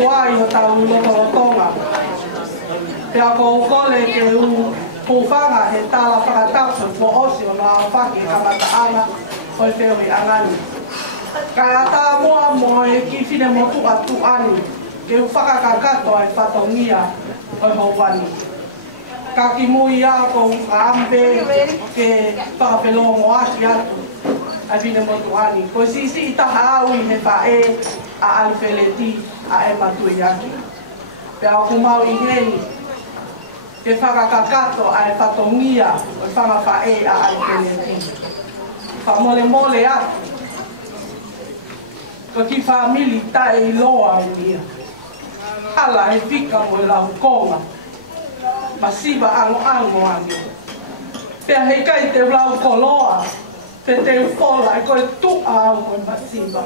tuai o tau lotolotonga. Pea ko kole ke u pufanga he tala whakatapu po osi o nā whaki kamataanga o i whiu i angani. Kai ata mua mo e ki whine mo tua tuani ke u whakakakato ai whatongia o i hopani. Ka ki mui a ko ambe ke whakapelongo aki atu ai whine mo tuani. Ko sisi i taha au i he whae a alwheleti a e matui aki. Pea o kumau i heni ke whakakakato ai whatongia o i whangawhae a alwheleti. Whamole mole atu. Ko ki famili tae loa i nia. Hala he fika mo i lau konga. Masiba ango ane. Pea he kai te lau koloa. Te te ufola e koe tua au koe masiba.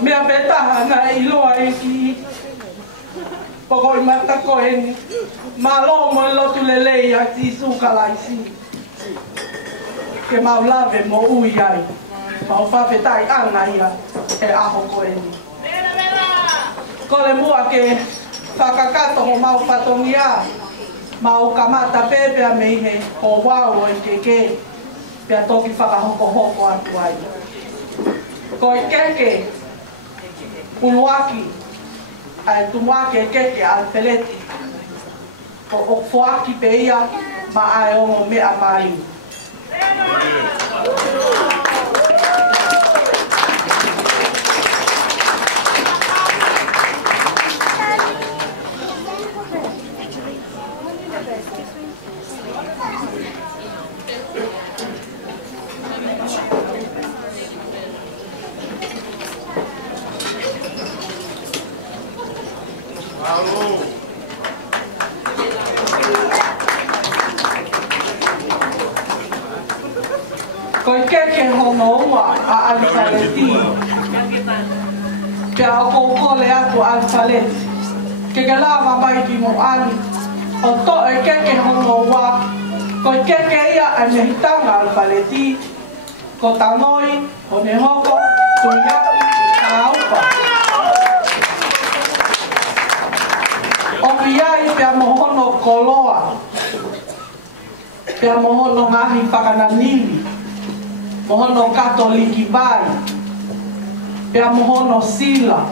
Mea petaha na i loa e ki. Poko i mata koe ni. Malo mo i lotu lelei a ti sukala i si. Ke mau lave mo ui ai. Mau whawhetai ana ia e aho koe ni. Kole mua ke whakakato ho mau whatongia. Mau kamata pepea mei he ho wau e keke. Pea toki whakahoko hoko atu ai. Ko i keke uluaki. Ai tumuake keke alwheleti. Ko o fuaki pe ia ma ai ongo mea mai. Ko i keke hono ua a alwheleti. Pea o kōkole atu alwheleti. Ke lava mai ki mo ani. O to e keke hono ua. Ko i keke ia a nehitanga alwheleti. Ko tanoi, o ne hoko, tuiaki, a aupa. O iai pea mohono koloa. Pea mohono ngahi whakananili. Mohono katoliki vai. Pea mohono sila.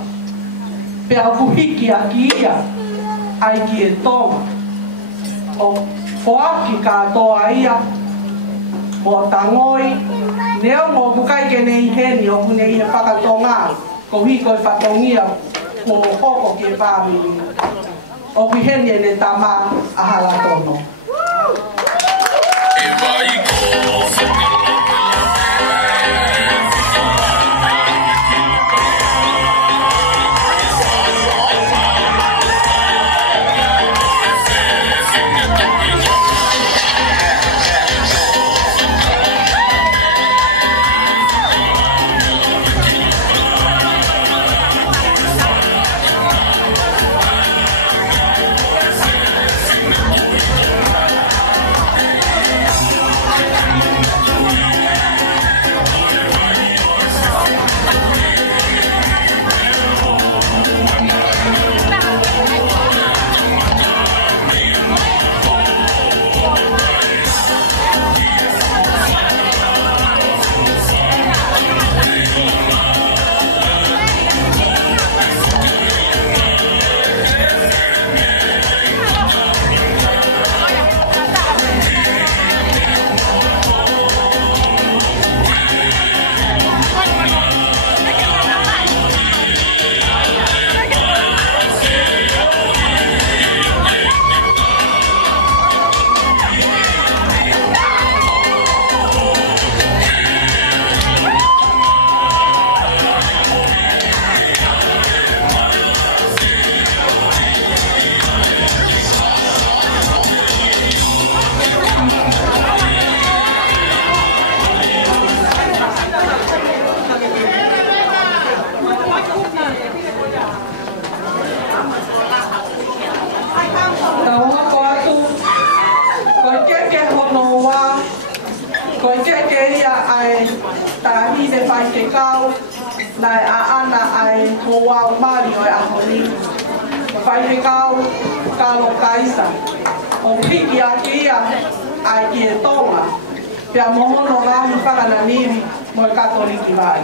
Pea huhiki aki ia. Ai ki e tonga. O foaki katoa ia. Mo tangoi. Neo mo kukai ke nei heni o kune i he whakatonga. Ko hiko i whatongia. Mo hoko ki e whamiri. O ki heni e ne tama a halatono. nai a ana ai ho wau mari o e ahoni. Whai me kau kalo kaisa. O piki a kia ai ki e tonga. Pea mohono ngahi whakananiri mo e katoliki vai.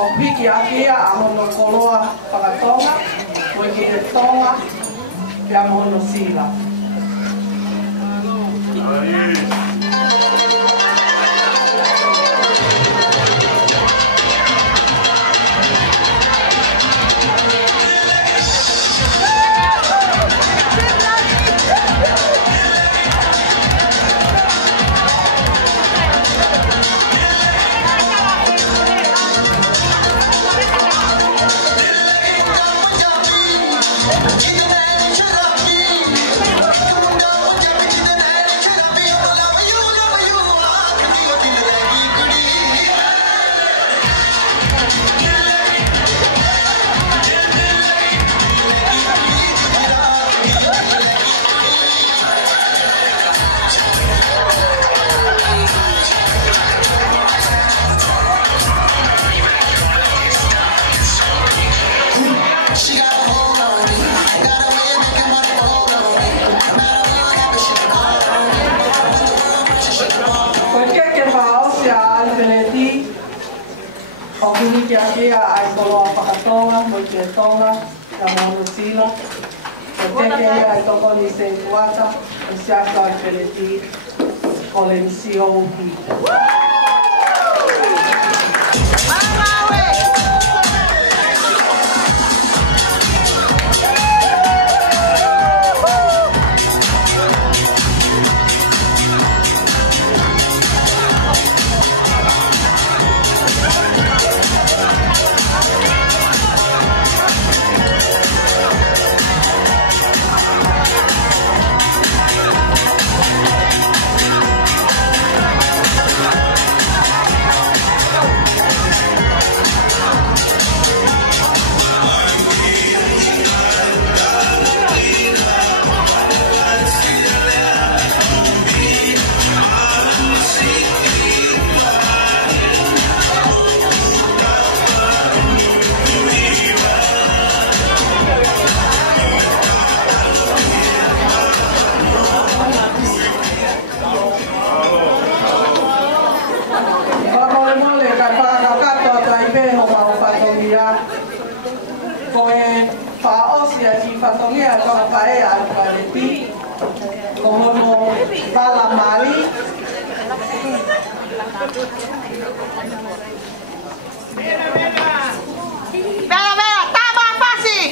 O piki akia a hono koloa whakatonga, o ki e tonga, e a mono sila. O kini ki akia ai koloa whakatonga, mo ki e tonga, ka mono sila. O teke ai toko ni se kuata, o siaka ai Peleti, ko le misio uki. Fatongia con pae al Peleti, como no va la mali. Vela, tá bom, fácil.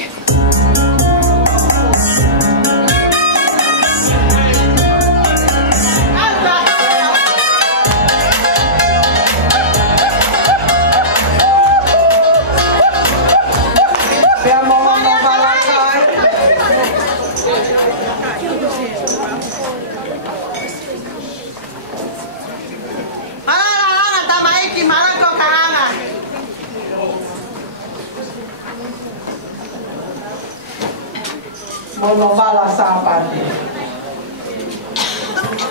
Monovala Sapati.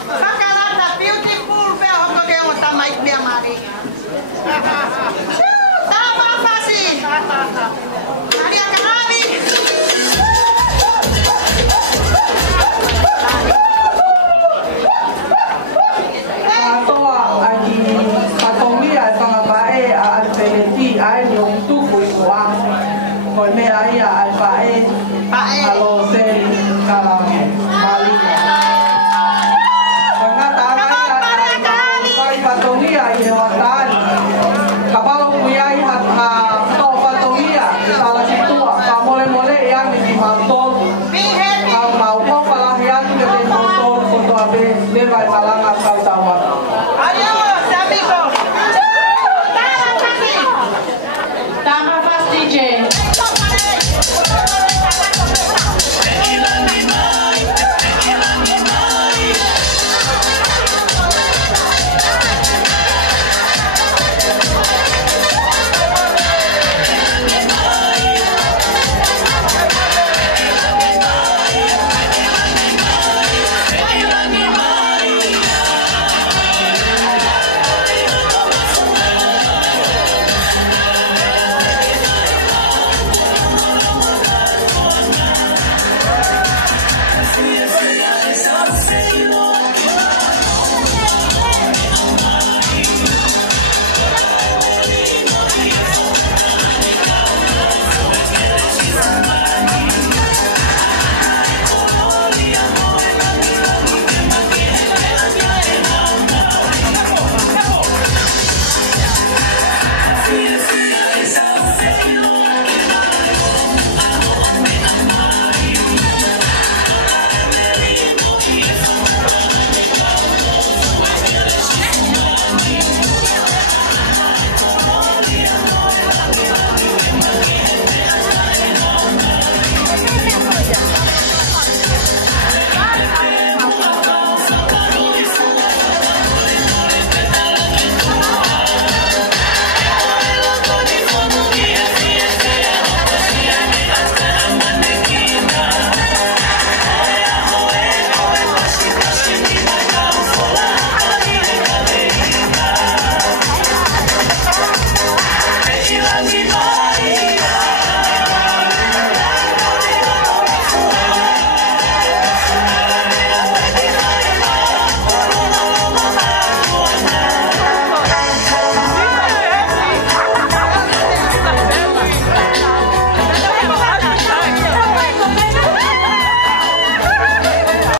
Kakalata, beautiful bell, ako kayo mo tamay niya, Mari. Tama, Fasi! Maria Kanami! Katoa, agi patongia mga bae at peleti ay yung tukoy kuwang. Kung may ay bae, alose, kalame, malia. Patongia iwatan kapalo kuyay at to patongia salah situa pamole-mole yang dimantol ang maupo pala yang ketentuan foto abe lewat